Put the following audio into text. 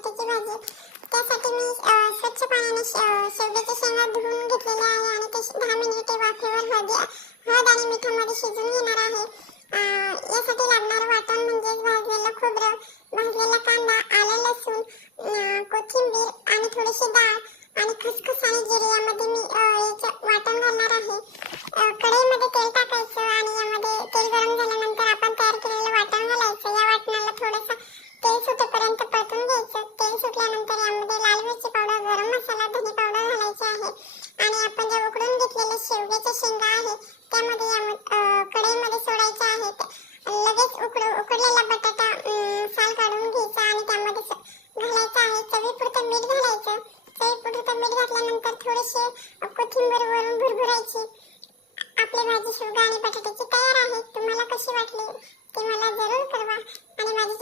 बटाट्याची भाजी. त्यासाठी मी स्वच्छ पाण्याने शेवग्याच्या शेंगा धुवून घेतलेल्या आहे आणि ते 10 मिनिटे वाफेवर हळद आणि मिठामध्ये शिजवून घेणार आहे. यासाठी लागणारं वाटण